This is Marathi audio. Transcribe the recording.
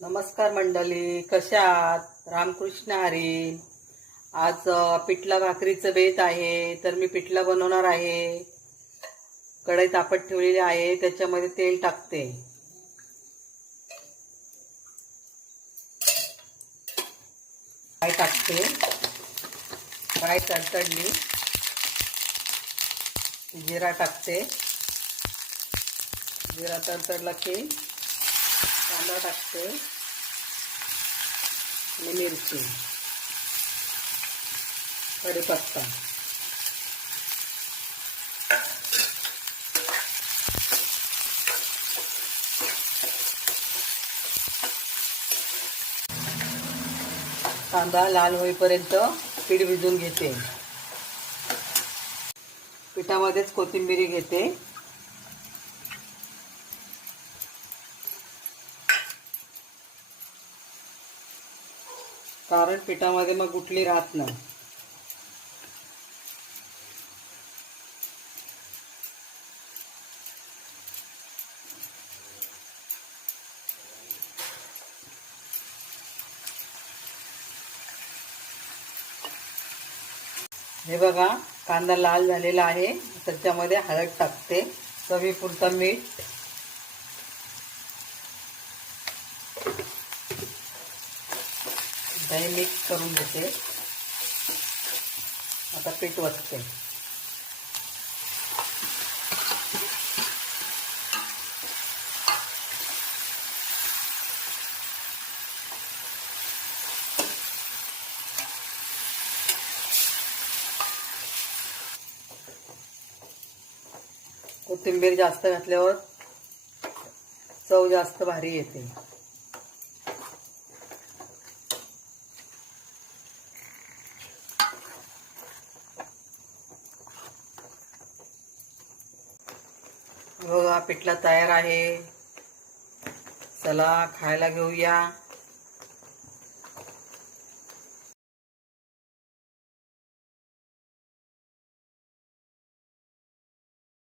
नमस्कार मंडळी, कशा आहात? रामकृष्ण हरी. आज पिठला भाकरीचं बेत आहे. तर मी पिठला बनवणार आहे. कढई तापत ठेवलेली आहे, त्याच्यामध्ये तेल टाकते. राई टाकते. राई तडतडली, जिरा टाकते. जिरा तडतडला की कांदा टाकते आणि मिरची, कढीपत्ता. कांदा लाल होईपर्यंत पीठ भिजवून घेते. पिठामध्येच कोथिंबीर घेते. कारण पिठामध्ये मग गुठली राहत नाही. हे बघा, कांदा लाल झालेला आहे. त्याच्यामध्ये हळद टाकते, चवीपुरतं मीठ, दही मिक्स करून घेते. आता पीठ वतते. कोथिंबीर जास्त घातल्यावर चव जास्त भारी येते. बघा, पिठला तयार आहे. चला खायला घेऊया.